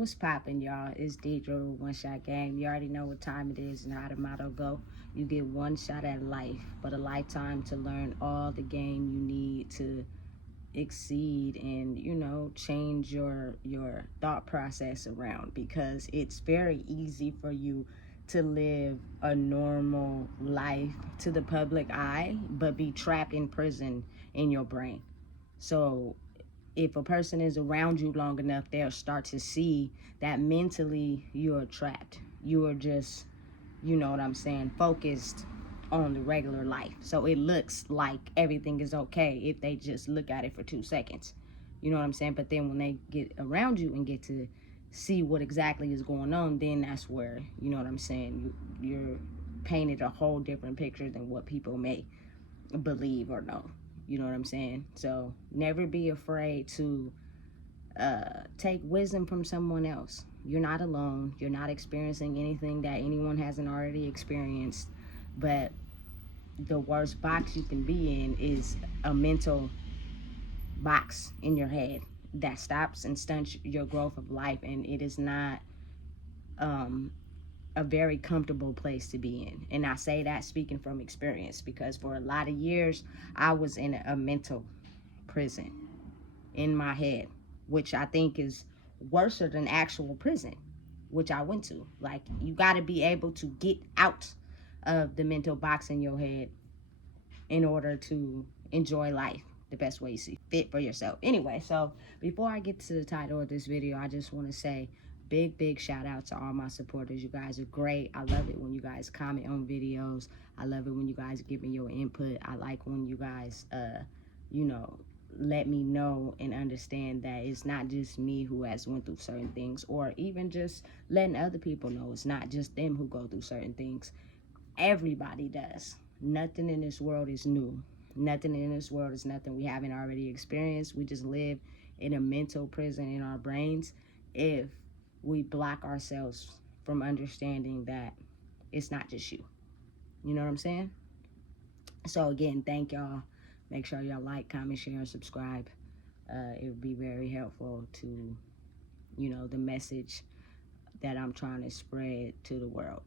What's poppin', y'all? It's Deidre, One Shot Game. You already know what time it is and how the motto go. You get one shot at life, but a lifetime to learn all the game you need to exceed and, change your thought process around, because it's very easy for you to live a normal life to the public eye, but be trapped in prison in your brain. So if a person is around you long enough, they'll start to see that mentally you're trapped. You are just, focused on the regular life. So it looks like everything is okay if they just look at it for 2 seconds. You know what I'm saying? But then when they get around you and get to see what exactly is going on, then that's where, you're painted a whole different picture than what people may believe or know. You know what I'm saying? So never be afraid to take wisdom from someone else. You're not alone. You're not experiencing anything that anyone hasn't already experienced. But the worst box you can be in is a mental box in your head that stops and stunts your growth of life. And it is not a very comfortable place to be in. And I say that speaking from experience, because for a lot of years I was in a mental prison in my head, which I think is worse than actual prison, which I went to. Like, you got to be able to get out of the mental box in your head in order to enjoy life the best way you see fit for yourself. Anyway, so before I get to the title of this video, I just want to say big shout out to all my supporters. You guys are great. I love it when you guys comment on videos. I love it when you guys give me your input. I like when you guys let me know and understand that it's not just me who has went through certain things, or even just letting other people know it's not just them who go through certain things. Everybody does. Nothing in this world is new. Nothing in this world is nothing we haven't already experienced. We just live in a mental prison in our brains if we block ourselves from understanding that it's not just you. You know what I'm saying? So again, thank y'all. Make sure y'all like, comment, share, and subscribe. It would be very helpful to, the message that I'm trying to spread to the world.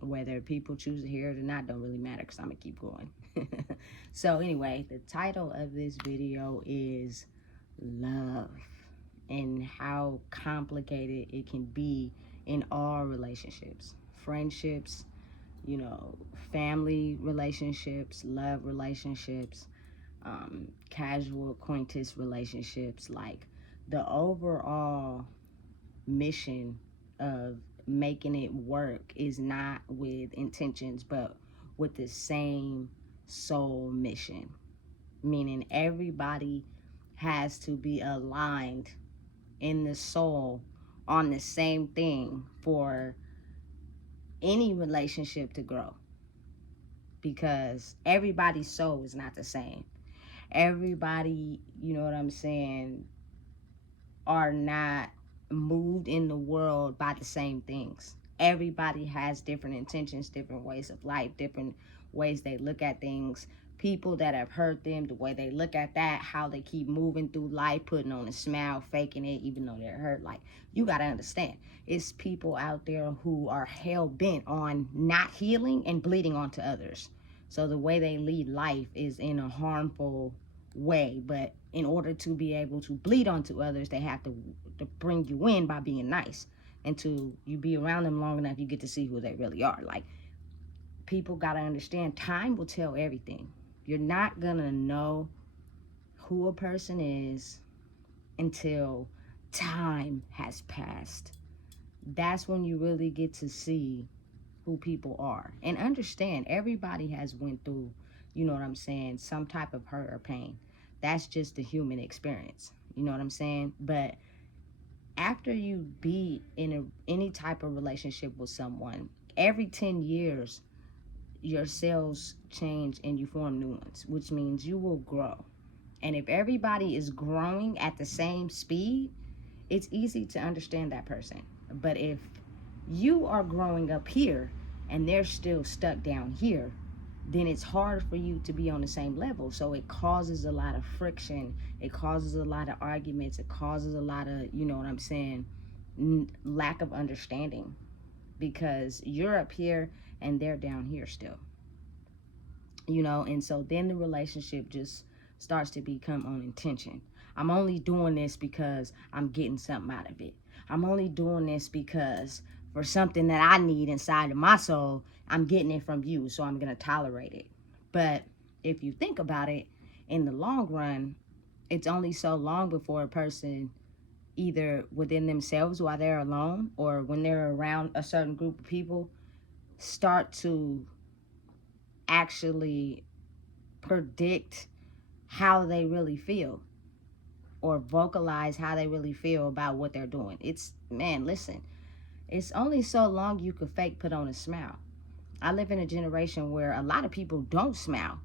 Whether people choose to hear it or not don't really matter, because I'm going to keep going. So anyway, the title of this video is love, and how complicated it can be in all relationships. Friendships, family relationships, love relationships, casual acquaintance relationships. Like, the overall mission of making it work is not with intentions, but with the same soul mission. Meaning everybody has to be aligned in the soul on the same thing for any relationship to grow, because everybody's soul is not the same. Everybody, are not moved in the world by the same things. Everybody has different intentions, different ways of life, different ways they look at things. People that have hurt them, the way they look at that, how they keep moving through life, putting on a smile, faking it, even though they're hurt. Like, you got to understand, it's people out there who are hell-bent on not healing and bleeding onto others. So the way they lead life is in a harmful way, but in order to be able to bleed onto others, they have to bring you in by being nice. Until you be around them long enough, you get to see who they really are. Like, people got to understand, time will tell everything. You're not gonna know who a person is until time has passed. That's when you really get to see who people are. And understand, everybody has went through, some type of hurt or pain. That's just the human experience. You know what I'm saying? But after you be in any type of relationship with someone, every 10 years, your cells change and you form new ones, which means you will grow. And if everybody is growing at the same speed, it's easy to understand that person. But if you are growing up here and they're still stuck down here, then it's hard for you to be on the same level. So it causes a lot of friction. It causes a lot of arguments. It causes a lot of, lack of understanding, because you're up here and they're down here still, and so then the relationship just starts to become on intention. I'm only doing this because I'm getting something out of it. I'm only doing this because for something that I need inside of my soul, I'm getting it from you, so I'm going to tolerate it. But if you think about it, in the long run, it's only so long before a person, either within themselves while they're alone or when they're around a certain group of people, start to actually predict how they really feel or vocalize how they really feel about what they're doing. Listen, it's only so long you could fake put on a smile. I live in a generation where a lot of people don't smile.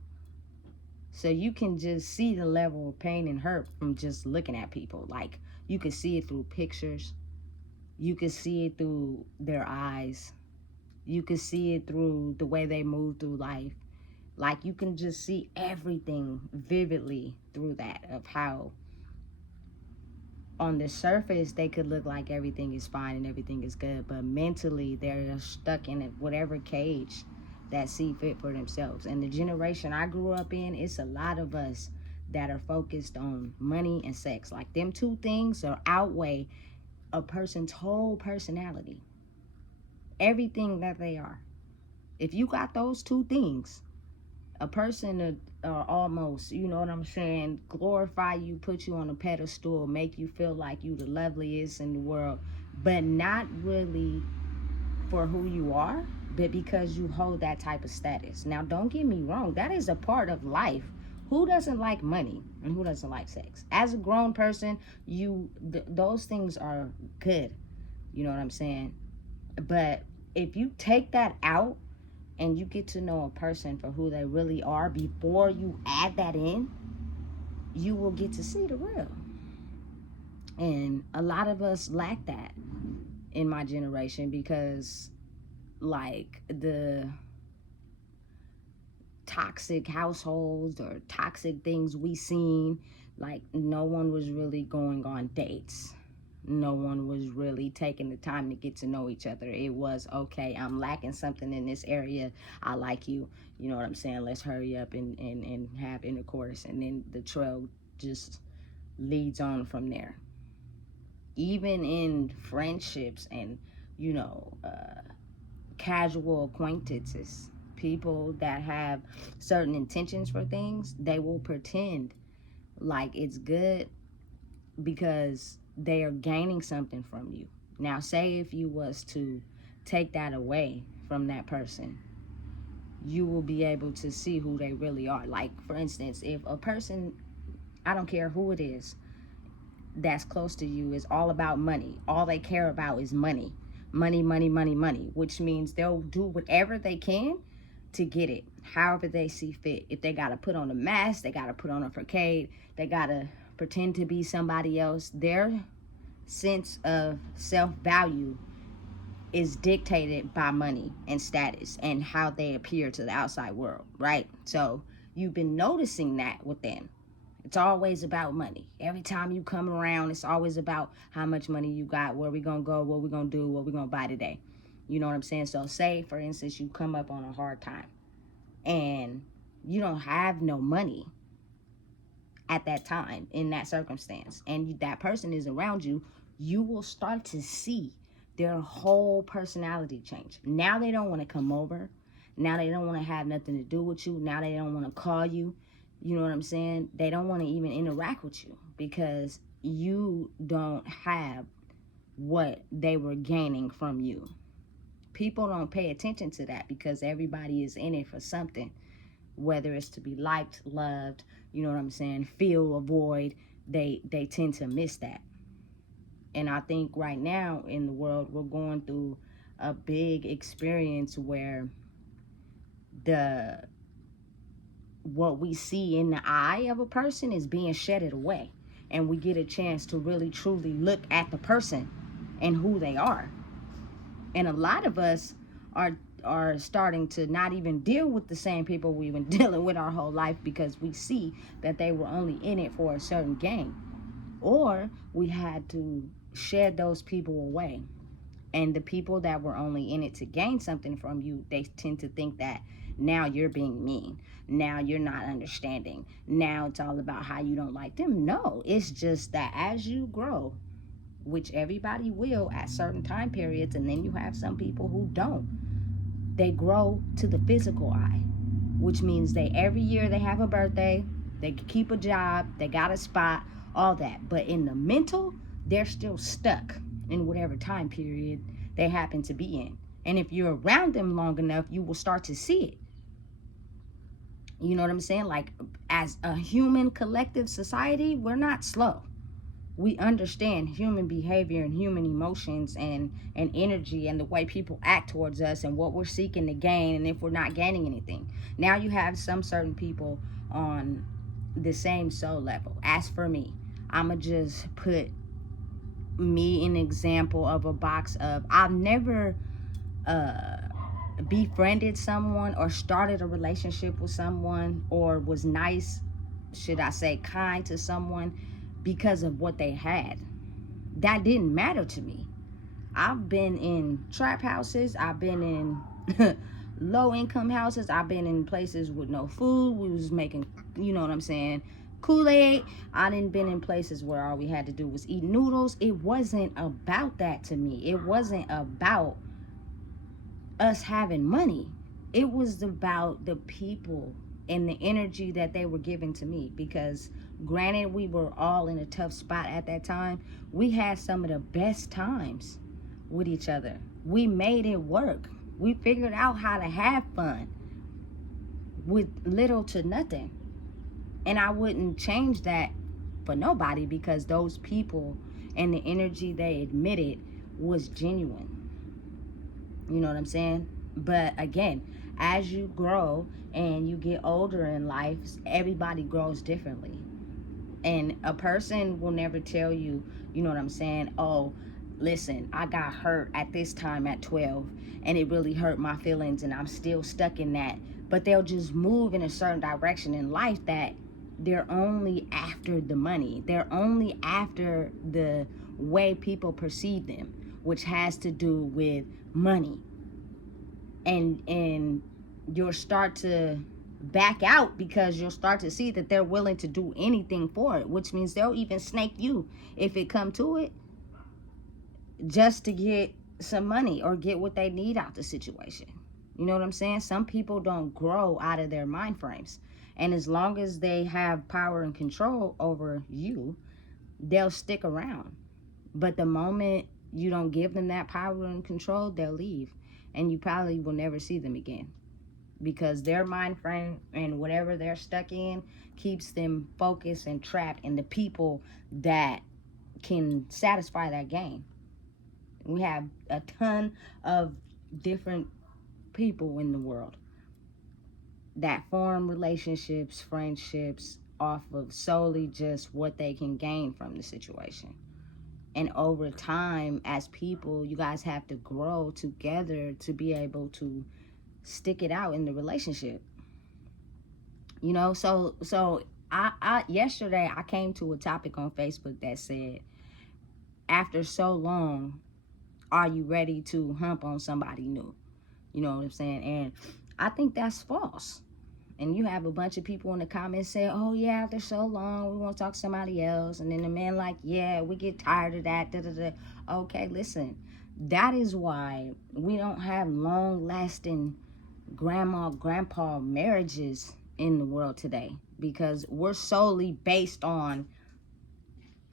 So you can just see the level of pain and hurt from just looking at people. Like, you can see it through pictures. You can see it through their eyes. You can see it through the way they move through life. Like, you can just see everything vividly through that, of how on the surface they could look like everything is fine and everything is good, but mentally they're stuck in whatever cage that see fit for themselves. And the generation I grew up in, it's a lot of us that are focused on money and sex. Like, them two things are outweigh a person's whole personality, everything that they are. If you got those two things, a person almost, you know what I'm saying, glorify you, put you on a pedestal, make you feel like you the loveliest in the world, but not really for who you are, but because you hold that type of status. Now, don't get me wrong, that is a part of life. Who doesn't like money and who doesn't like sex? As a grown person, those things are good, you know what I'm saying? But if you take that out and you get to know a person for who they really are before you add that in, you will get to see the real. And a lot of us lack that in my generation, because like the toxic households or toxic things we seen, like, no one was really going on dates. No one was really taking the time to get to know each other. It was, okay, I'm lacking something in this area. I like you. You know what I'm saying? Let's hurry up and have intercourse. And then the trail just leads on from there. Even in friendships and, casual acquaintances, people that have certain intentions for things, they will pretend like it's good because they are gaining something from you. Now, say if you was to take that away from that person, you will be able to see who they really are. Like, for instance, if a person, I don't care who it is, that's close to you is all about money, all they care about is money, money, money, money, money, which means they'll do whatever they can to get it, however they see fit. If they got to put on a mask, they got to put on a facade, they got to pretend to be somebody else. Their sense of self-value is dictated by money and status and how they appear to the outside world, right? So you've been noticing that with them. It's always about money. Every time you come around, it's always about how much money you got, where we gonna go, what we gonna do, what we gonna buy today. You know what I'm saying? So say, for instance, you come up on a hard time and you don't have no money at that time, in that circumstance, and that person is around you, you will start to see their whole personality change. Now they don't want to come over. Now they don't want to have nothing to do with you. Now they don't want to call you. You know what I'm saying? They don't want to even interact with you because you don't have what they were gaining from you. People don't pay attention to that because everybody is in it for something, whether it's to be liked, loved, you know what I'm saying, feel, avoid. They tend to miss that. And I think right now in the world, we're going through a big experience where what we see in the eye of a person is being shedded away. And we get a chance to really truly look at the person and who they are. And a lot of us are starting to not even deal with the same people we've been dealing with our whole life because we see that they were only in it for a certain gain. Or we had to shed those people away. And the people that were only in it to gain something from you, they tend to think that now you're being mean. Now you're not understanding. Now it's all about how you don't like them. No, it's just that as you grow, which everybody will at certain time periods, and then you have some people who don't, they grow to the physical eye, which means they every year they have a birthday, they keep a job, they got a spot, all that. But in the mental, they're still stuck in whatever time period they happen to be in. And if you're around them long enough, you will start to see it. You know what I'm saying? Like, as a human collective society, we're not slow. We understand human behavior and human emotions and energy and the way people act towards us and what we're seeking to gain, and if we're not gaining anything. Now you have some certain people on the same soul level. As for me, I'ma just put me an example of a box of, I've never befriended someone or started a relationship with someone or was nice, should I say kind to someone because of what they had. That didn't matter to me. I've been in trap houses, I've been in low income houses, I've been in places with no food. We was making, you know what I'm saying, Kool-Aid. I didn't been in places where all we had to do was eat noodles. It wasn't about that to me. It wasn't about us having money. It was about the people and the energy that they were giving to me. Because granted, we were all in a tough spot at that time, we had some of the best times with each other. We made it work. We figured out how to have fun with little to nothing. And I wouldn't change that for nobody, because those people and the energy they admitted was genuine. You know what I'm saying? But again, as you grow and you get older in life, everybody grows differently. And a person will never tell you, you know what I'm saying, oh, listen, I got hurt at this time at 12 and it really hurt my feelings and I'm still stuck in that. But they'll just move in a certain direction in life that they're only after the money. They're only after the way people perceive them, which has to do with money. And you'll start to back out because you'll start to see that they're willing to do anything for it, which means they'll even snake you if it come to it, just to get some money or get what they need out the situation. You know what I'm saying? Some people don't grow out of their mind frames. And as long as they have power and control over you, they'll stick around. But the moment you don't give them that power and control, they'll leave. And you probably will never see them again. Because their mind frame and whatever they're stuck in keeps them focused and trapped in the people that can satisfy that game. We have a ton of different people in the world that form relationships, friendships off of solely just what they can gain from the situation. And over time, as people, you guys have to grow together to be able to stick it out in the relationship. You know, so I yesterday I came to a topic on Facebook that said, after so long, are you ready to hump on somebody new? You know what I'm saying? And I think that's false. And you have a bunch of people in the comments say, oh yeah, after so long, we want to talk to somebody else. And then the man like, yeah, we get tired of that. Da, da, da. Okay, listen, that is why we don't have long-lasting grandpa marriages in the world today, because we're solely based on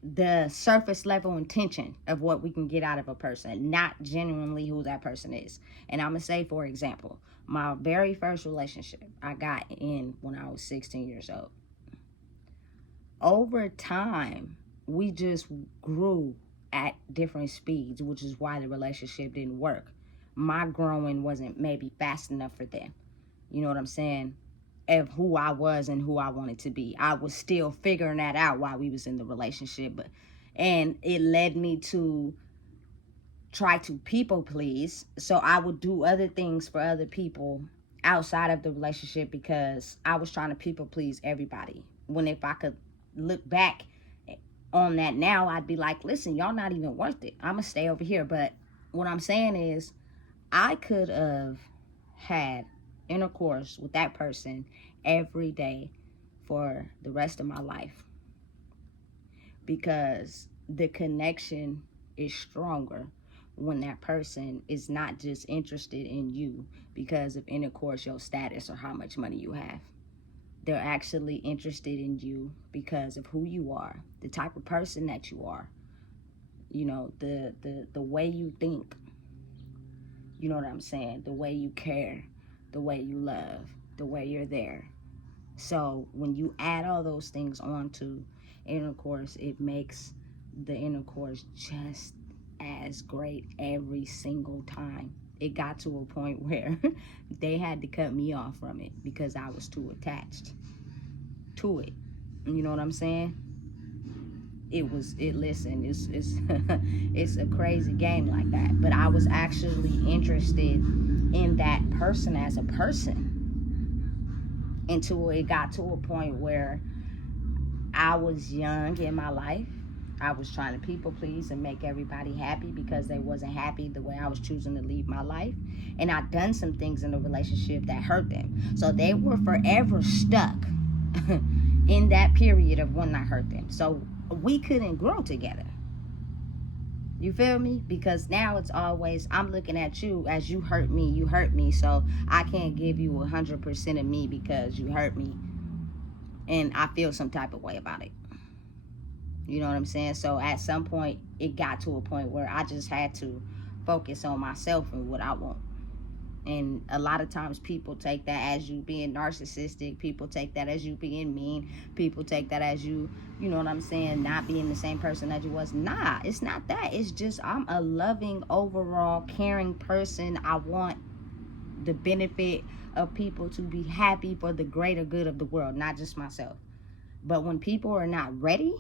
the surface level intention of what we can get out of a person, not genuinely who that person is. And I'm gonna say, for example, my very first relationship I got in when I was 16 years old. Over time, we just grew at different speeds, which is why the relationship didn't work. My growing wasn't maybe fast enough for them. You know what I'm saying? Of who I was and who I wanted to be. I was still figuring that out while we was in the relationship. And it led me to try to people please. So I would do other things for other people outside of the relationship because I was trying to people please everybody. When if I could look back on that now, I'd be like, listen, y'all not even worth it. I'm going to stay over here. But what I'm saying is, I could have had intercourse with that person every day for the rest of my life, because the connection is stronger when that person is not just interested in you because of intercourse, your status, or how much money you have. They're actually interested in you because of who you are, the type of person that you are, you know, the way you think, you know what I'm saying, the way you care, the way you love, the way you're there. So when you add all those things onto intercourse, it makes the intercourse just as great every single time. It got to a point where they had to cut me off from it because I was too attached to it. You know what I'm saying? Listen, it's it's a crazy game like that. But I was actually interested in that person as a person until it got to a point where I was young in my life. I was trying to people please and make everybody happy because they wasn't happy the way I was choosing to lead my life. And I'd done some things in the relationship that hurt them. So they were forever stuck in that period of when I hurt them. So we couldn't grow together. You feel me? Because now it's always, I'm looking at you as you hurt me. So I can't give you 100% of me because you hurt me. And I feel some type of way about it. You know what I'm saying? So at some point, it got to a point where I just had to focus on myself and what I want. And a lot of times people take that as you being narcissistic. People take that as you being mean. People take that as you know what I'm saying, not being the same person that you was. Nah, it's not that. It's just I'm a loving, overall, caring person. I want the benefit of people to be happy for the greater good of the world, not just myself. But when people are not ready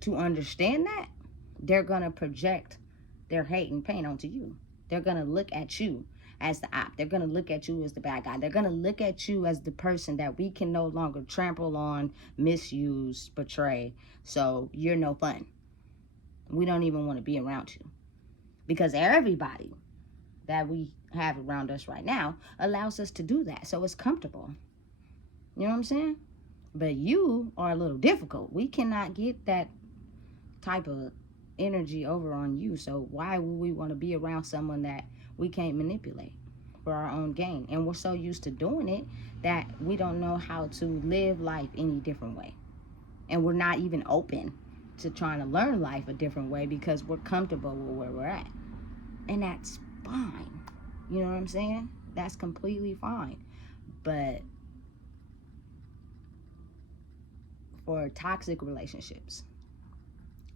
to understand that, they're going to project their hate and pain onto you. They're going to look at you as the op. They're going to look at you as the bad guy. They're going to look at you as the person that we can no longer trample on, misuse, betray. So you're no fun. We don't even want to be around you. Because everybody that we have around us right now allows us to do that. So it's comfortable. You know what I'm saying? But you are a little difficult. We cannot get that type of energy over on you. So why would we want to be around someone that we can't manipulate for our own gain? And we're so used to doing it that we don't know how to live life any different way. And we're not even open to trying to learn life a different way because we're comfortable with where we're at. And that's fine. You know what I'm saying? That's completely fine. But for toxic relationships,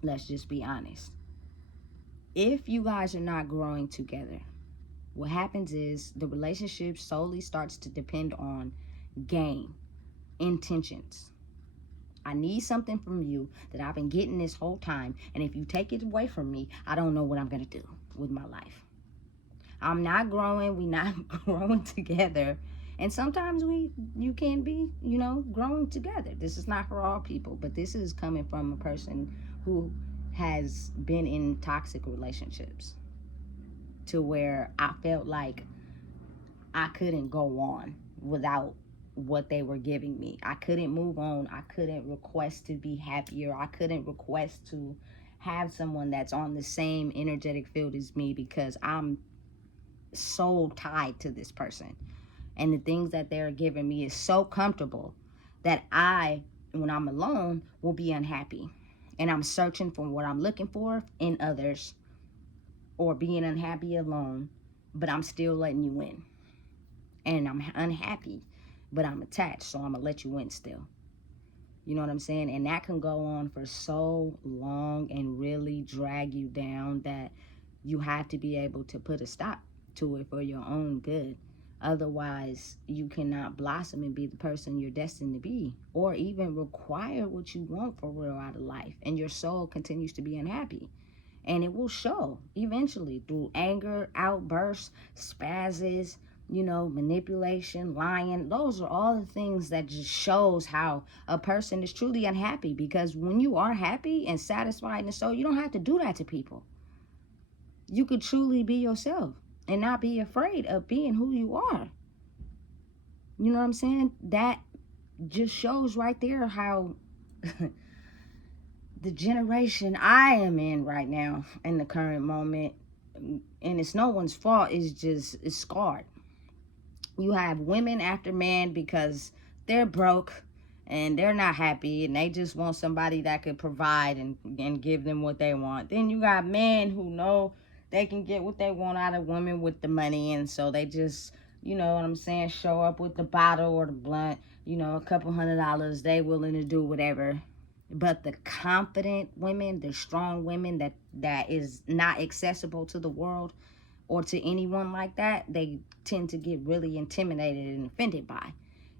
let's just be honest. If you guys are not growing together, what happens is the relationship solely starts to depend on gain, intentions. I need something from you that I've been getting this whole time, and if you take it away from me, I don't know what I'm going to do with my life. I'm not growing, we're not growing together. And sometimes you can be, growing together. This is not for all people, but this is coming from a person who has been in toxic relationships to where I felt like I couldn't go on without what they were giving me. I couldn't move on. I couldn't request to be happier. I couldn't request to have someone that's on the same energetic field as me because I'm so tied to this person. And the things that they're giving me is so comfortable that when I'm alone, will be unhappy. And I'm searching for what I'm looking for in others or being unhappy alone, but I'm still letting you in. And I'm unhappy, but I'm attached, so I'm going to let you in still. You know what I'm saying? And that can go on for so long and really drag you down that you have to be able to put a stop to it for your own good. Otherwise, you cannot blossom and be the person you're destined to be, or even require what you want for real out of life. And your soul continues to be unhappy. And it will show eventually through anger, outbursts, spasms, manipulation, lying. Those are all the things that just shows how a person is truly unhappy. Because when you are happy and satisfied in the soul, you don't have to do that to people. You could truly be yourself and not be afraid of being who you are. You know what I'm saying? That just shows right there how the generation I am in right now, in the current moment, and it's no one's fault, it's scarred. You have women after men because they're broke and they're not happy and they just want somebody that could provide and give them what they want. Then you got men who know they can get what they want out of women with the money, and so they just, you know what I'm saying, show up with the bottle or the blunt, a couple $100, they willing to do whatever. But the confident women, the strong women that is not accessible to the world or to anyone like that, they tend to get really intimidated and offended by.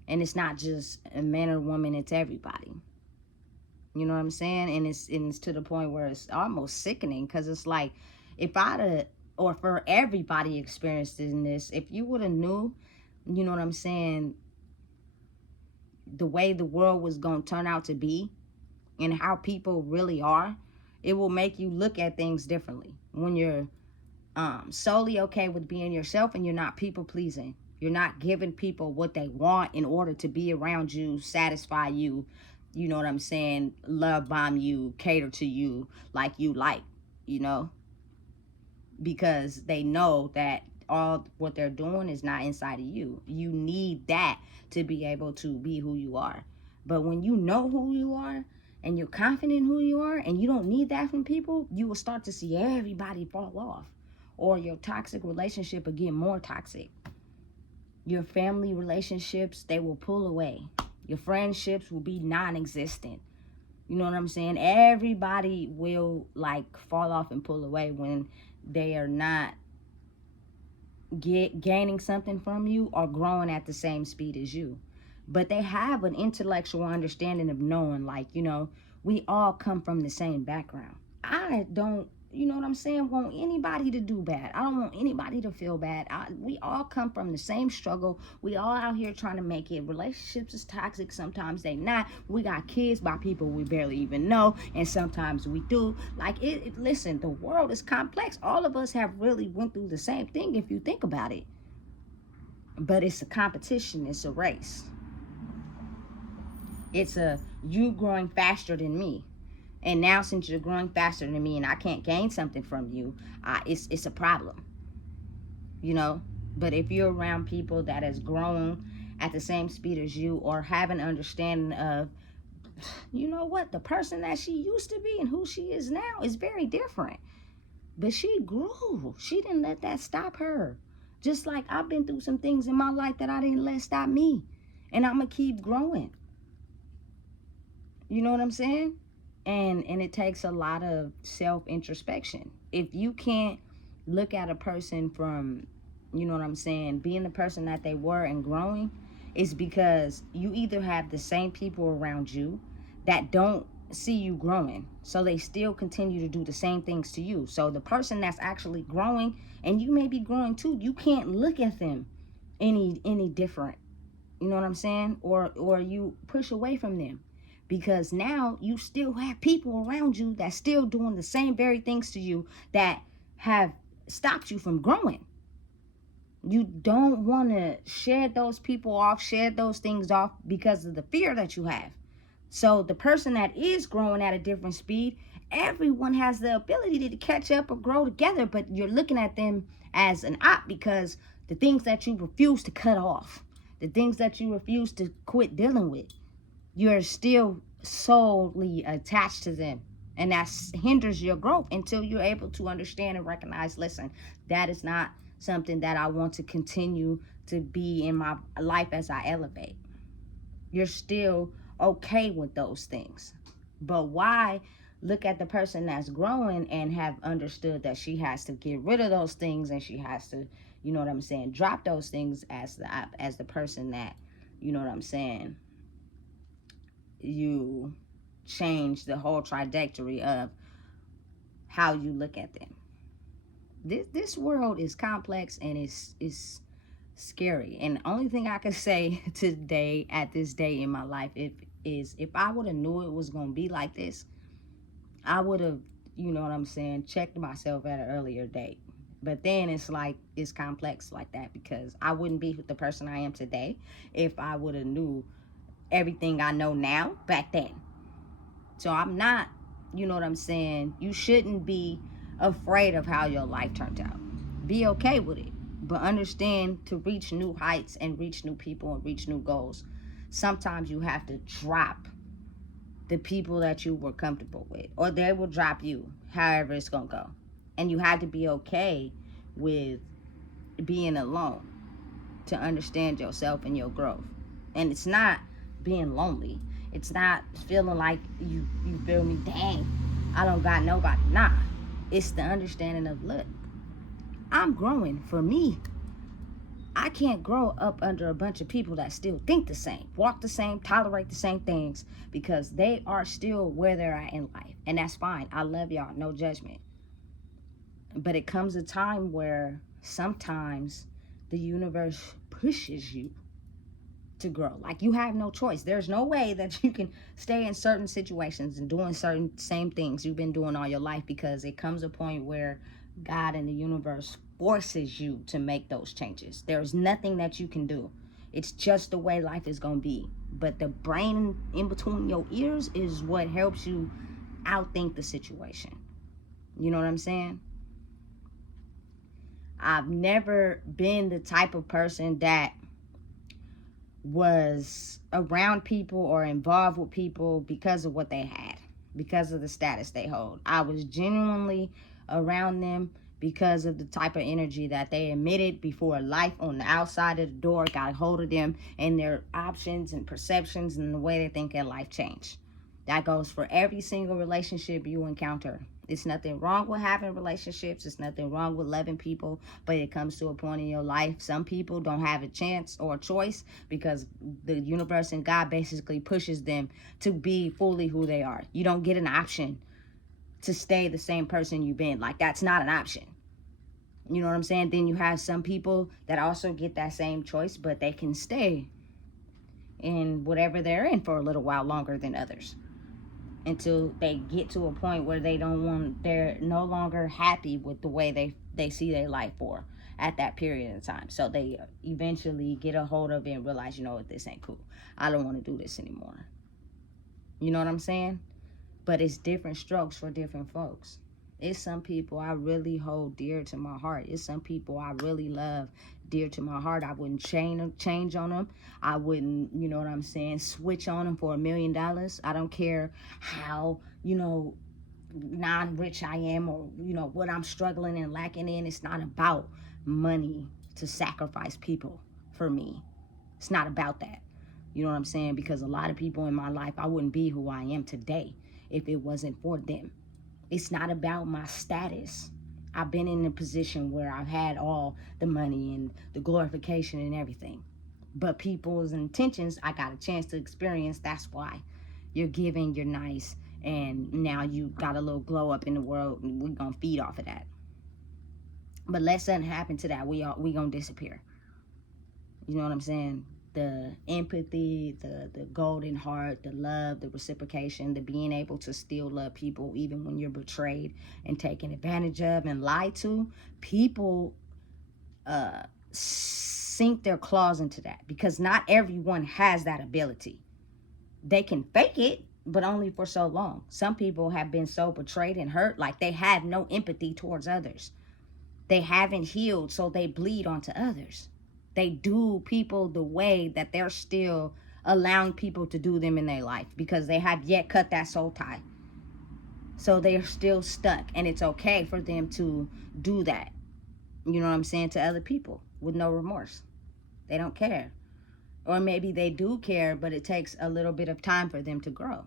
And it's not just a man or woman, it's everybody. You know what I'm saying? And it's to the point where it's almost sickening, because it's like, if or for everybody experiencing this, if you would have knew, you know what I'm saying, the way the world was going to turn out to be and how people really are, it will make you look at things differently. When you're solely okay with being yourself and you're not people pleasing. You're not giving people what they want in order to be around you, satisfy you, you know what I'm saying, love bomb you, cater to you like, because they know that all what they're doing is not inside of you. You need that to be able to be who you are. But when you know who you are and you're confident in who you are and you don't need that from people, you will start to see everybody fall off. Or your toxic relationship will get more toxic. Your family relationships, they will pull away. Your friendships will be non-existent. You know what I'm saying? Everybody will fall off and pull away when they are not gaining something from you or growing at the same speed as you. But they have an intellectual understanding of knowing, we all come from the same background. I don't, you know what I'm saying, want anybody to do bad. I don't want anybody to feel bad. We all come from the same struggle. We all out here trying to make it. Relationships is toxic. Sometimes they not. We got kids by people we barely even know, and sometimes we do. Listen, the world is complex. All of us have really went through the same thing if you think about it. But it's a competition. It's a race. It's you growing faster than me. And now, since you're growing faster than me and I can't gain something from you, it's a problem, But if you're around people that has grown at the same speed as you, or have an understanding of, the person that she used to be and who she is now is very different. But she grew. She didn't let that stop her. Just like I've been through some things in my life that I didn't let stop me. And I'm going to keep growing. You know what I'm saying? And it takes a lot of self-introspection. If you can't look at a person from, you know what I'm saying, being the person that they were and growing, it's because you either have the same people around you that don't see you growing, so they still continue to do the same things to you. So the person that's actually growing, and you may be growing too, you can't look at them any different. You know what I'm saying? Or you push away from them. Because now you still have people around you that still doing the same very things to you that have stopped you from growing. You don't want to shed those people off, shed those things off because of the fear that you have. So the person that is growing at a different speed, everyone has the ability to catch up or grow together, but you're looking at them as an op because the things that you refuse to cut off, the things that you refuse to quit dealing with, you're still solely attached to them, and that hinders your growth until you're able to understand and recognize, listen, that is not something that I want to continue to be in my life as I elevate. You're still okay with those things, but why look at the person that's growing and have understood that she has to get rid of those things, and she has to, you know what I'm saying, drop those things as the person that, you know what I'm saying, you change the whole trajectory of how you look at them. This world is complex, and it's scary. And the only thing I could say today, at this day in my life, is if I would have knew it was going to be like this, I would have, you know what I'm saying, checked myself at an earlier date. But then it's like, it's complex like that, because I wouldn't be the person I am today if I would have knew everything I know now back then. So I'm not, you know what I'm saying, you shouldn't be afraid of how your life turned out. Be okay with it, but understand, to reach new heights and reach new people and reach new goals, sometimes you have to drop the people that you were comfortable with, or they will drop you, however it's gonna go. And you have to be okay with being alone to understand yourself and your growth. And it's not being lonely. It's not feeling like you feel me, dang, I don't got nobody. Nah, it's the understanding of, look, I'm growing. For me, I can't grow up under a bunch of people that still think the same, walk the same, tolerate the same things, because they are still where they're at in life. And that's fine. I love y'all, no judgment. But it comes a time where sometimes the universe pushes you to grow. Like, you have no choice. There's no way that you can stay in certain situations and doing certain same things you've been doing all your life, because it comes a point where God and the universe forces you to make those changes. There's nothing that you can do. It's just the way life is going to be. But the brain in between your ears is what helps you outthink the situation. You know what I'm saying? I've never been the type of person that was around people or involved with people because of what they had, because of the status they hold. I was genuinely around them because of the type of energy that they emitted before life on the outside of the door got a hold of them, and their options and perceptions and the way they think of life changed. That goes for every single relationship you encounter. It's nothing wrong with having relationships. It's nothing wrong with loving people. But it comes to a point in your life, some people don't have a chance or a choice, because the universe and God basically pushes them to be fully who they are. You don't get an option to stay the same person you've been. Like, that's not an option. You know what I'm saying? Then you have some people that also get that same choice, but they can stay in whatever they're in for a little while longer than others, until they get to a point where they're no longer happy with the way they see their life for at that period of time. So they eventually get a hold of it and realize, you know what, this ain't cool. I don't want to do this anymore. You know what I'm saying? But it's different strokes for different folks. It's some people I really hold dear to my heart. It's some people I really love dear to my heart. I wouldn't change on them. I wouldn't, you know what I'm saying, switch on them for $1 million. I don't care how, you know, non-rich I am, or, you know, what I'm struggling and lacking in. It's not about money to sacrifice people for me. It's not about that. You know what I'm saying? Because a lot of people in my life, I wouldn't be who I am today if it wasn't for them. It's not about my status. I've been in a position where I've had all the money and the glorification and everything. But people's intentions, I got a chance to experience. That's why. You're giving, you're nice, and now you got a little glow up in the world, and we're going to feed off of that. But let something happen to that, we going to disappear. You know what I'm saying? The empathy, the golden heart, the love, the reciprocation, the being able to still love people even when you're betrayed and taken advantage of and lied to. People sink their claws into that, because not everyone has that ability. They can fake it, but only for so long. Some people have been so betrayed and hurt, like they have no empathy towards others. They haven't healed, so they bleed onto others. They do people the way that they're still allowing people to do them in their life, because they have yet cut that soul tie. So they're still stuck, and it's okay for them to do that, you know what I'm saying, to other people with no remorse. They don't care. Or maybe they do care, but it takes a little bit of time for them to grow.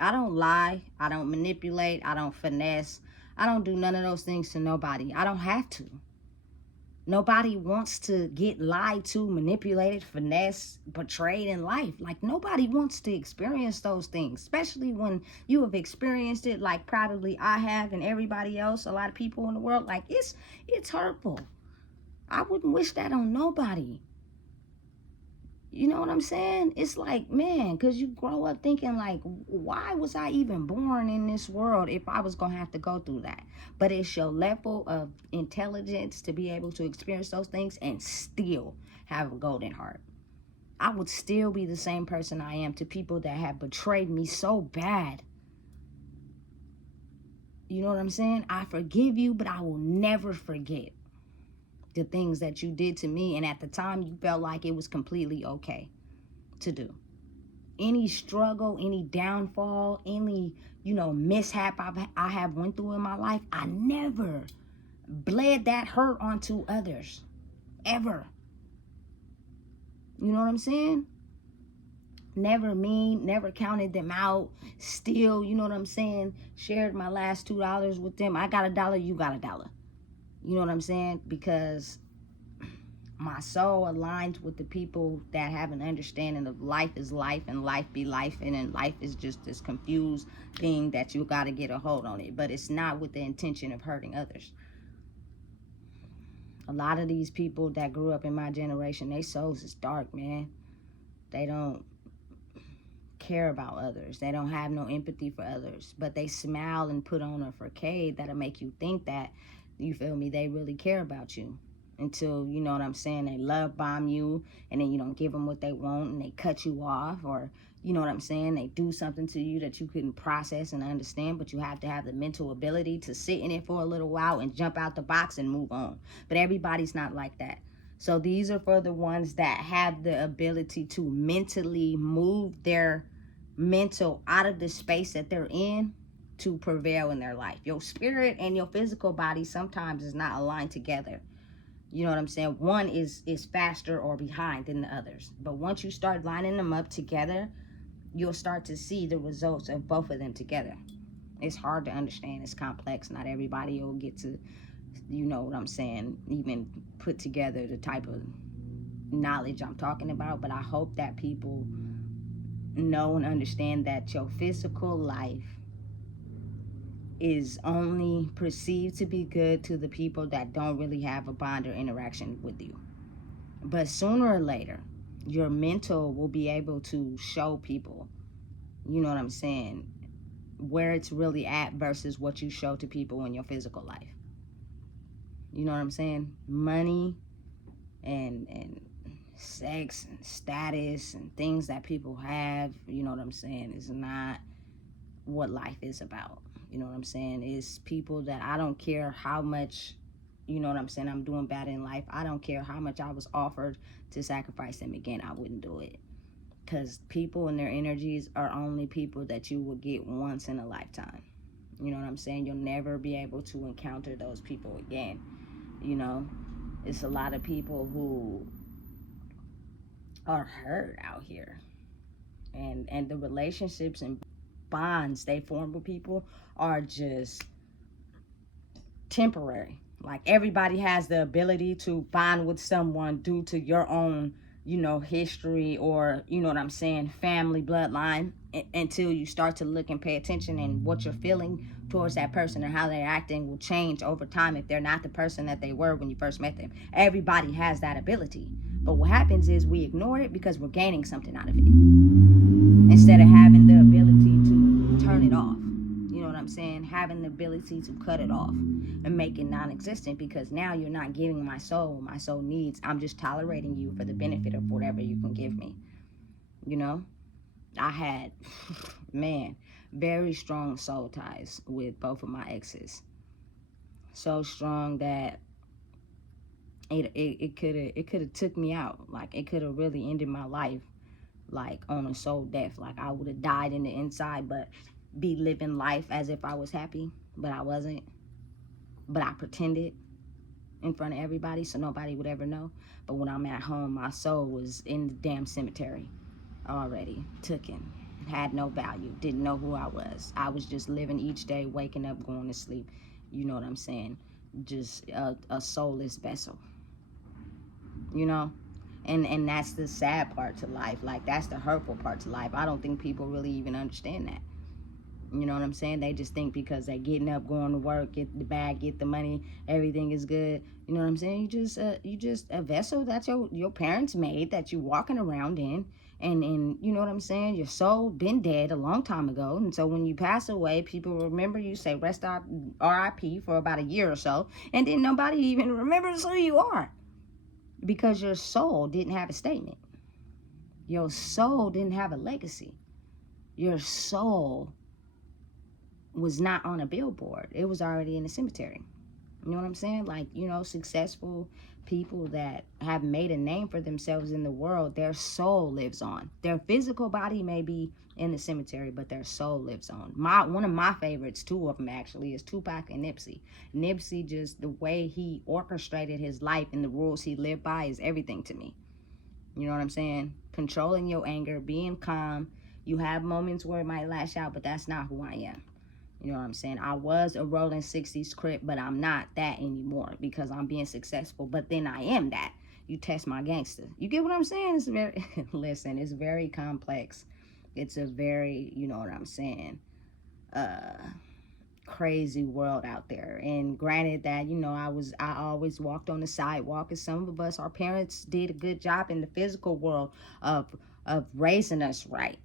I don't lie. I don't manipulate. I don't finesse. I don't do none of those things to nobody. I don't have to. Nobody wants to get lied to, manipulated, finessed, betrayed in life. Like, nobody wants to experience those things, especially when you have experienced it, like probably I have, and everybody else, a lot of people in the world. Like, it's hurtful. I wouldn't wish that on nobody. You know what I'm saying? It's like, man, because you grow up thinking like, why was I even born in this world if I was going to have to go through that? But it's your level of intelligence to be able to experience those things and still have a golden heart. I would still be the same person I am to people that have betrayed me so bad. You know what I'm saying? I forgive you, but I will never forget the things that you did to me, and at the time you felt like it was completely okay to do. Any struggle, any downfall, any mishap I have went through in my life, I never bled that hurt onto others, ever. You know what I'm saying? Never mean, never counted them out. Still, you know what I'm saying, shared my last $2 with them. I got $1, you got $1. You know what I'm saying? Because my soul aligns with the people that have an understanding of life is life and life be life, and then life is just this confused thing that you got to get a hold on it, but it's not with the intention of hurting others. A lot of these people that grew up in my generation, their souls is dark, man. They don't care about others. They don't have no empathy for others, but they smile and put on a facade that'll make you think that, you feel me, they really care about you. Until, you know what I'm saying, they love bomb you, and then you don't give them what they want, and they cut you off, or, you know what I'm saying, they do something to you that you couldn't process and understand, but you have to have the mental ability to sit in it for a little while and jump out the box and move on. But everybody's not like that. So these are for the ones that have the ability to mentally move their mental out of the space that they're in to prevail in their life. Your spirit and your physical body sometimes is not aligned together. You know what I'm saying? One is faster or behind than the others. But once you start lining them up together, you'll start to see the results of both of them together. It's hard to understand. It's complex. Not everybody will get to, you know what I'm saying, even put together the type of knowledge I'm talking about. But I hope that people know and understand that your physical life is only perceived to be good to the people that don't really have a bond or interaction with you. But sooner or later, your mental will be able to show people, you know what I'm saying, where it's really at versus what you show to people in your physical life. You know what I'm saying? Money and sex and status and things that people have, you know what I'm saying, is not what life is about. You know what I'm saying? It's people that I don't care how much, you know what I'm saying, I'm doing bad in life. I don't care how much I was offered to sacrifice them again. I wouldn't do it. Because people and their energies are only people that you will get once in a lifetime. You know what I'm saying? You'll never be able to encounter those people again. You know, it's a lot of people who are hurt out here. And the relationships and bonds they form with people are just temporary. Like, everybody has the ability to bond with someone due to your own, you know, history or, you know what I'm saying, family bloodline, until you start to look and pay attention, and what you're feeling towards that person and how they're acting will change over time if they're not the person that they were when you first met them. Everybody has that ability. But what happens is we ignore it because we're gaining something out of it, instead of having the ability to turn it off. You know what I'm saying? Having the ability to cut it off and make it non-existent, because now you're not giving my soul what my soul needs. I'm just tolerating you for the benefit of whatever you can give me. You know? I had, man, very strong soul ties with both of my exes. So strong that it could have took me out. Like, it could have really ended my life, like, on a soul death. Like, I would have died in the inside, but be living life as if I was happy, but I wasn't. But I pretended in front of everybody so nobody would ever know. But when I'm at home, my soul was in the damn cemetery already, taken, had no value, didn't know who I was. I was just living each day, waking up, going to sleep. You know what I'm saying? Just a soulless vessel. You know? And that's the sad part to life. Like, that's the hurtful part to life. I don't think people really even understand that. You know what I'm saying? They just think because they're getting up, going to work, get the bag, get the money, everything is good. You know what I'm saying? You just a vessel that your parents made that you walking around in, and you know what I'm saying? Your soul been dead a long time ago, and so when you pass away, people remember you, say rest R.I.P. for about a year or so, and then nobody even remembers who you are because your soul didn't have a statement. Your soul didn't have a legacy. Your soul was not on a billboard. It was already in the cemetery. You know what I'm saying? Like, you know, successful people that have made a name for themselves in the world, their soul lives on. Their physical body may be in the cemetery, but their soul lives on. One of my favorites, two of them actually, is Tupac and Nipsey. Nipsey, just the way he orchestrated his life and the rules he lived by is everything to me. You know what I'm saying? Controlling your anger, being calm. You have moments where it might lash out, but that's not who I am. You know what I'm saying? I was a rolling 60s Crip, but I'm not that anymore because I'm being successful. But then I am that. You test my gangster. You get what I'm saying? It's very, listen, it's very complex. It's a very, you know what I'm saying, crazy world out there. And granted that, you know, I always walked on the sidewalk, as some of us, our parents did a good job in the physical world of raising us right.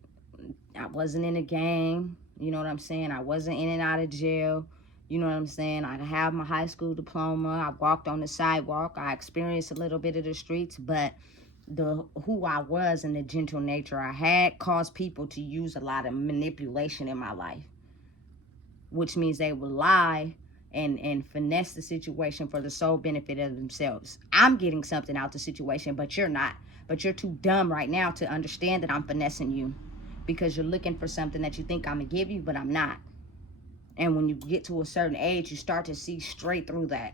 I wasn't in a gang. You know what I'm saying? I wasn't in and out of jail. You know what I'm saying? I have my high school diploma. I walked on the sidewalk. I experienced a little bit of the streets, but who I was and the gentle nature I had caused people to use a lot of manipulation in my life, which means they will lie and finesse the situation for the sole benefit of themselves. I'm getting something out the situation, but you're not. But you're too dumb right now to understand that I'm finessing you, because you're looking for something that you think I'm gonna give you, but I'm not. And when you get to a certain age, you start to see straight through that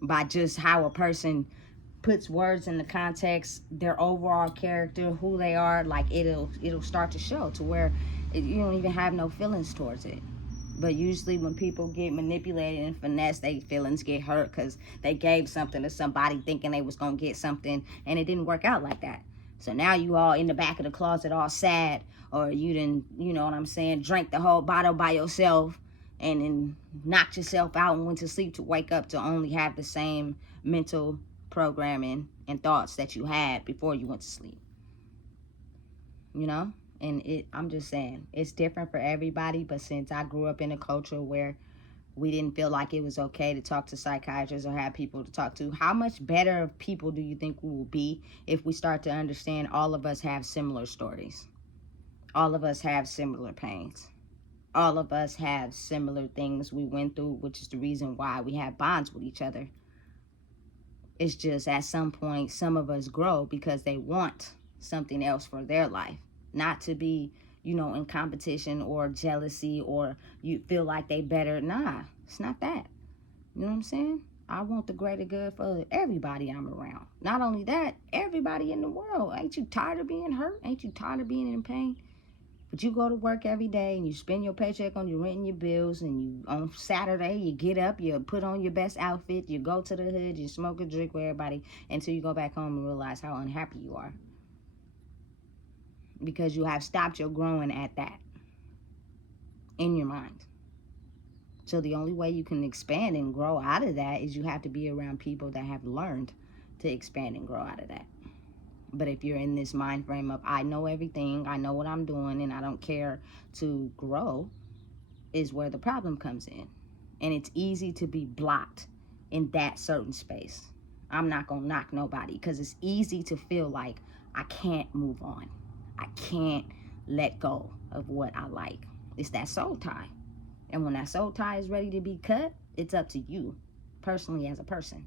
by just how a person puts words in the context, their overall character, who they are. Like it'll start to show to where you don't even have no feelings towards it. But usually when people get manipulated and finessed, their feelings get hurt because they gave something to somebody thinking they was gonna get something, and it didn't work out like that. So now you all in the back of the closet all sad, or you didn't, you know what I'm saying, drank the whole bottle by yourself and then knocked yourself out and went to sleep to wake up to only have the same mental programming and thoughts that you had before you went to sleep. You know? And I'm just saying, it's different for everybody, but since I grew up in a culture where we didn't feel like it was okay to talk to psychiatrists or have people to talk to, how much better of people do you think we will be if we start to understand all of us have similar stories? All of us have similar pains. All of us have similar things we went through, which is the reason why we have bonds with each other. It's just at some point, some of us grow because they want something else for their life. Not to be, you know, in competition or jealousy or you feel like they better. Nah, it's not that. You know what I'm saying? I want the greater good for everybody I'm around. Not only that, everybody in the world. Ain't you tired of being hurt? Ain't you tired of being in pain? But you go to work every day and you spend your paycheck on your rent and your bills, and you on Saturday you get up, you put on your best outfit, you go to the hood, you smoke a drink with everybody until you go back home and realize how unhappy you are. Because you have stopped your growing at that in your mind. So the only way you can expand and grow out of that is you have to be around people that have learned to expand and grow out of that. But if you're in this mind frame of I know everything, I know what I'm doing, and I don't care to grow, is where the problem comes in. And it's easy to be blocked in that certain space. I'm not gonna knock nobody because it's easy to feel like I can't move on. I can't let go of what I like. It's that soul tie. And when that soul tie is ready to be cut, it's up to you, personally as a person,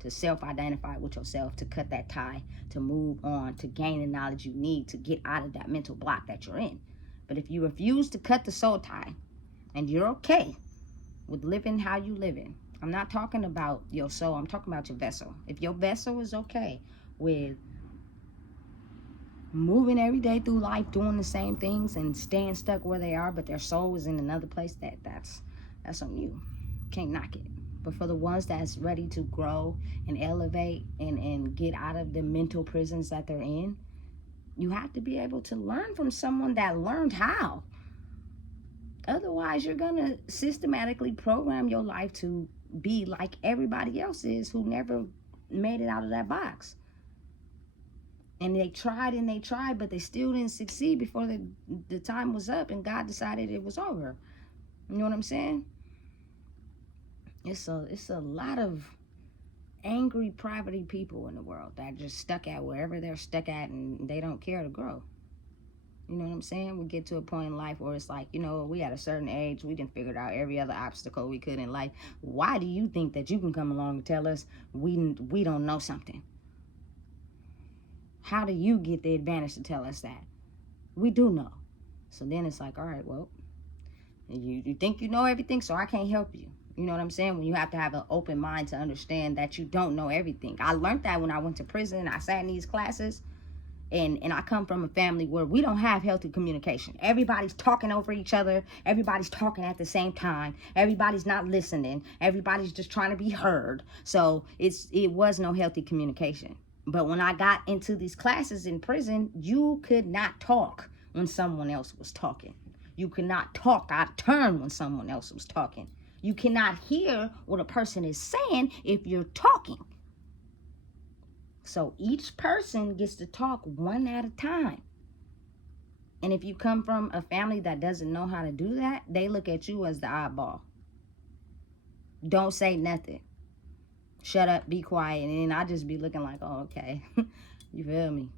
to self-identify with yourself, to cut that tie, to move on, to gain the knowledge you need to get out of that mental block that you're in. But if you refuse to cut the soul tie, and you're okay with living how you living, I'm not talking about your soul, I'm talking about your vessel. If your vessel is okay with moving every day through life, doing the same things and staying stuck where they are, but their soul is in another place, that's on you. Can't knock it. But for the ones that's ready to grow and elevate and get out of the mental prisons that they're in, you have to be able to learn from someone that learned how. Otherwise, you're going to systematically program your life to be like everybody else is who never made it out of that box. And they tried, but they still didn't succeed before the time was up and God decided it was over. You know what I'm saying? It's a lot of angry, poverty people in the world that just stuck at wherever they're stuck at, and they don't care to grow. You know what I'm saying? We get to a point in life where it's like, you know, we at a certain age, we done figured out every other obstacle we could in life. Why do you think that you can come along and tell us we don't know something? How do you get the advantage to tell us that? We do know. So then it's like, all right, well, you think you know everything, so I can't help you. You know what I'm saying? When you have to have an open mind to understand that you don't know everything. I learned that when I went to prison. I sat in these classes, and I come from a family where we don't have healthy communication. Everybody's talking over each other. Everybody's talking at the same time. Everybody's not listening. Everybody's just trying to be heard. So it was no healthy communication. But when I got into these classes in prison, you could not talk when someone else was talking. You could not talk out of turn when someone else was talking. You cannot hear what a person is saying if you're talking. So each person gets to talk one at a time. And if you come from a family that doesn't know how to do that, they look at you as the oddball. Don't say nothing. Shut up, be quiet. And then I just be looking like, oh, okay. You feel me?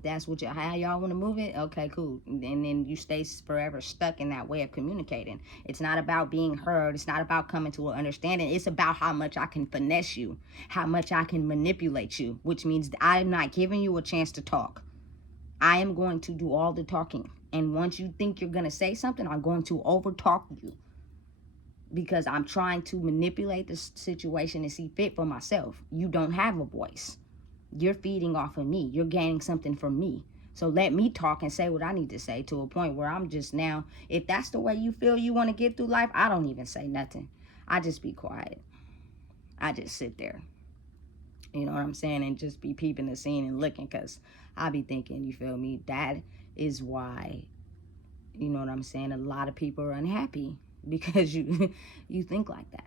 That's what how y'all want to move it? Okay, cool. And then you stay forever stuck in that way of communicating. It's not about being heard. It's not about coming to an understanding. It's about how much I can finesse you, how much I can manipulate you, which means I'm not giving you a chance to talk. I am going to do all the talking. And once you think you're going to say something, I'm going to over talk you, because I'm trying to manipulate the situation and see fit for myself. You don't have a voice. You're feeding off of me. You're gaining something from me. So let me talk and say what I need to say, to a point where I'm just now, if that's the way you feel you want to get through life, I don't even say nothing. I just be quiet. I just sit there. You know what I'm saying? And just be peeping the scene and looking, because I be thinking, you feel me? That is why, you know what I'm saying, a lot of people are unhappy, because you think like that.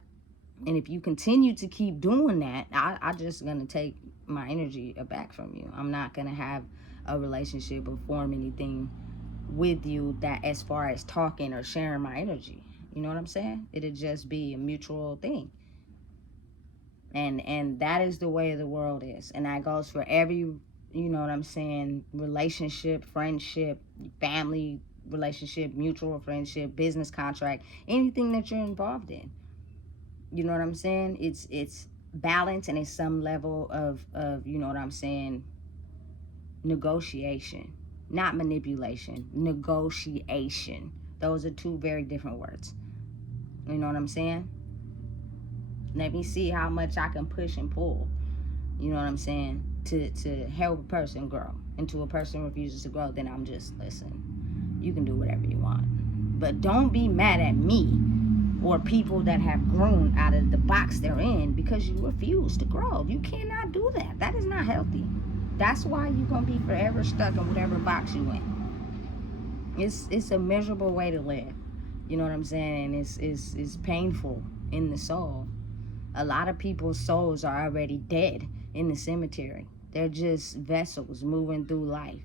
And if you continue to keep doing that, I just gonna take my energy back from you. I'm not gonna have a relationship or form anything with you that, as far as talking or sharing my energy, you know what I'm saying? It'll just be a mutual thing. And that is the way the world is. And that goes for every, you know what I'm saying, relationship, friendship, family relationship, mutual friendship, business contract, anything that you're involved in. You know what I'm saying? It's balance, and it's some level of you know what I'm saying, negotiation, not manipulation, negotiation. Those are two very different words. You know what I'm saying? Let me see how much I can push and pull, you know what I'm saying, to help a person grow. Until a person refuses to grow, then I'm just, listen, you can do whatever you want. But don't be mad at me or people that have grown out of the box they're in because you refuse to grow. You cannot do that. That is not healthy. That's why you're going to be forever stuck in whatever box you in. It's a miserable way to live. You know what I'm saying? And it's painful in the soul. A lot of people's souls are already dead in the cemetery. They're just vessels moving through life,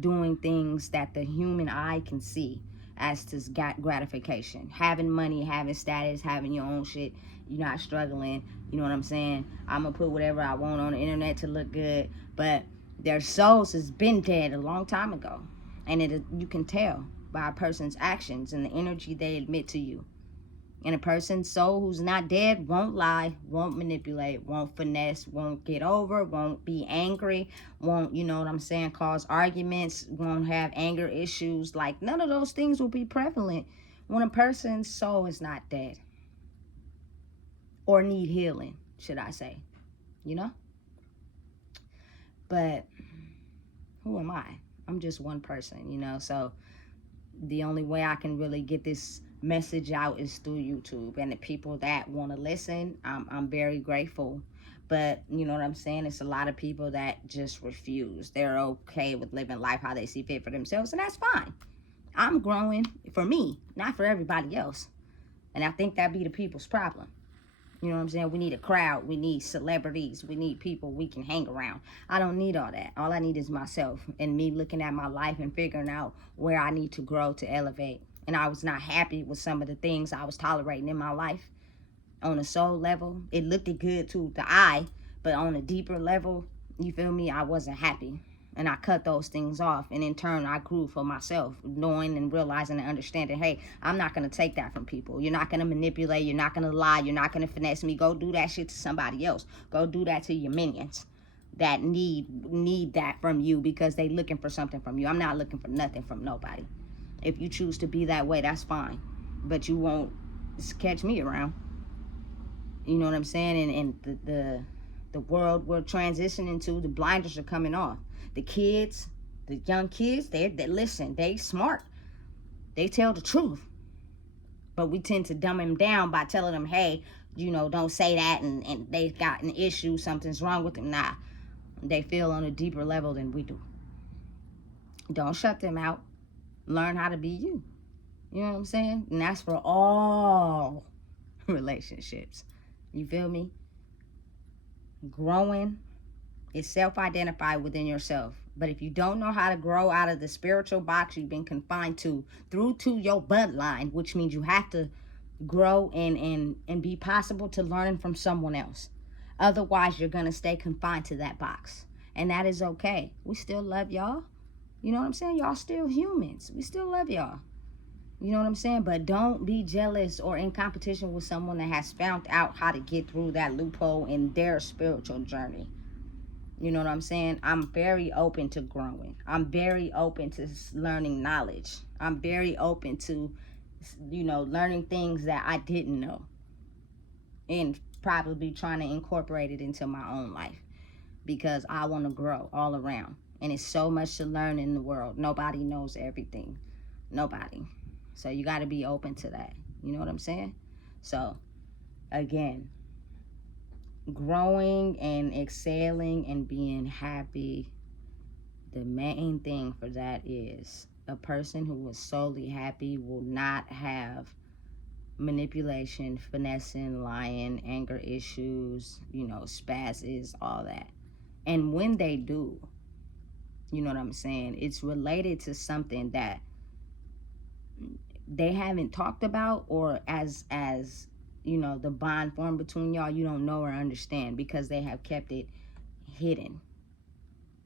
doing things that the human eye can see as to gratification. Having money, having status, having your own shit. You're not struggling. You know what I'm saying? I'm going to put whatever I want on the internet to look good. But their souls has been dead a long time ago. And you can tell by a person's actions and the energy they admit to you. And a person's soul who's not dead won't lie, won't manipulate, won't finesse, won't get over, won't be angry, won't, you know what I'm saying, cause arguments, won't have anger issues. Like, none of those things will be prevalent when a person's soul is not dead. Or need healing, should I say. You know? But who am I? I'm just one person, you know? So the only way I can really get this message out is through YouTube. And the people that want to listen, I'm very grateful. But you know what I'm saying, it's a lot of people that just refuse. They're okay with living life how they see fit for themselves, and that's fine. I'm growing for me, not for everybody else. And I think that be the people's problem. You know what I'm saying? We need a crowd. We need celebrities. We need people we can hang around. I don't need all that. All I need is myself and me looking at my life and figuring out where I need to grow to elevate. And I was not happy with some of the things I was tolerating in my life. On a soul level, it looked good to the eye, but on a deeper level, you feel me, I wasn't happy. And I cut those things off, and in turn I grew for myself, knowing and realizing and understanding, hey, I'm not going to take that from people. You're not going to manipulate, you're not going to lie, you're not going to finesse me. Go do that shit to somebody else. Go do that to your minions that need that from you, because they looking for something from you. I'm not looking for nothing from nobody. If you choose to be that way, that's fine, but you won't catch me around. You know what I'm saying? And the world we're transitioning to, the blinders are coming off. The kids, the young kids, they listen, they smart. They tell the truth. But we tend to dumb them down by telling them, hey, you know, don't say that, and they've got an issue, something's wrong with them. Nah, they feel on a deeper level than we do. Don't shut them out. Learn how to be you. You know what I'm saying? And that's for all relationships. You feel me? Growing is self-identified within yourself. But if you don't know how to grow out of the spiritual box you've been confined to through to your bloodline, which means you have to grow and be possible to learn from someone else. Otherwise, you're going to stay confined to that box. And that is okay. We still love y'all. You know what I'm saying? Y'all still humans. We still love y'all. You know what I'm saying? But don't be jealous or in competition with someone that has found out how to get through that loophole in their spiritual journey. You know what I'm saying? I'm very open to growing. I'm very open to learning knowledge. I'm very open to, you know, learning things that I didn't know. And probably trying to incorporate it into my own life. Because I want to grow all around. And it's so much to learn in the world. Nobody knows everything. Nobody. So you got to be open to that. You know what I'm saying? So, again, growing and excelling and being happy, the main thing for that is a person who is solely happy will not have manipulation, finessing, lying, anger issues, you know, spasms, all that. And when they do, you know what I'm saying, it's related to something that they haven't talked about, or as you know, the bond formed between y'all, you don't know or understand because they have kept it hidden.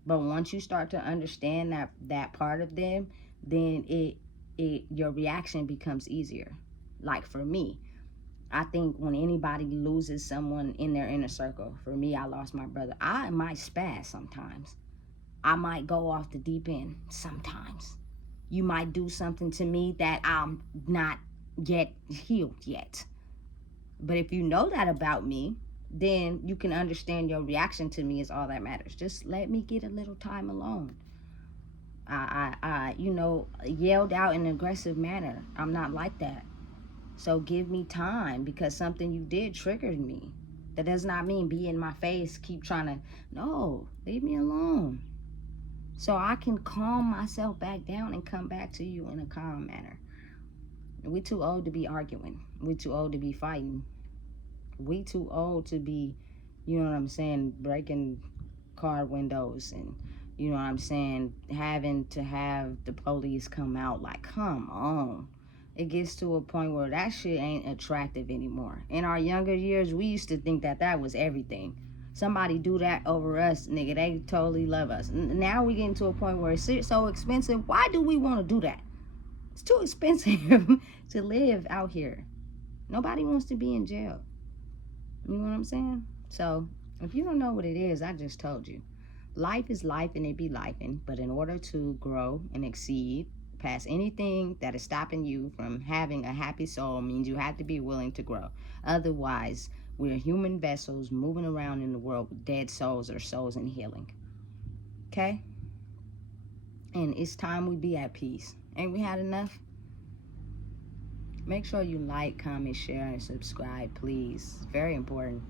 But once you start to understand that part of them, then your reaction becomes easier. Like for me, I think when anybody loses someone in their inner circle, for me, I lost my brother, I might spaz sometimes. I might go off the deep end sometimes. You might do something to me that I'm not yet healed yet. But if you know that about me, then you can understand your reaction to me is all that matters. Just let me get a little time alone. I you know, yelled out in an aggressive manner. I'm not like that. So give me time, because something you did triggered me. That does not mean be in my face, keep trying to, no, leave me alone. So I can calm myself back down and come back to you in a calm manner. We too old to be arguing. We too old to be fighting. We too old to be, you know what I'm saying, breaking car windows and, you know what I'm saying, having to have the police come out. Like, come on. It gets to a point where that shit ain't attractive anymore. In our younger years, we used to think that was everything. Somebody do that over us, nigga, they totally love us. Now we getting to a point where it's so expensive. Why do we want to do that? It's too expensive to live out here. Nobody wants to be in jail. You know what I'm saying? So, if you don't know what it is, I just told you. Life is life and it be lifing. But in order to grow and exceed past anything that is stopping you from having a happy soul, means you have to be willing to grow. Otherwise, we're human vessels moving around in the world with dead souls or souls in healing. Okay? And it's time we be at peace. Ain't we had enough? Make sure you like, comment, share, and subscribe, please. It's very important.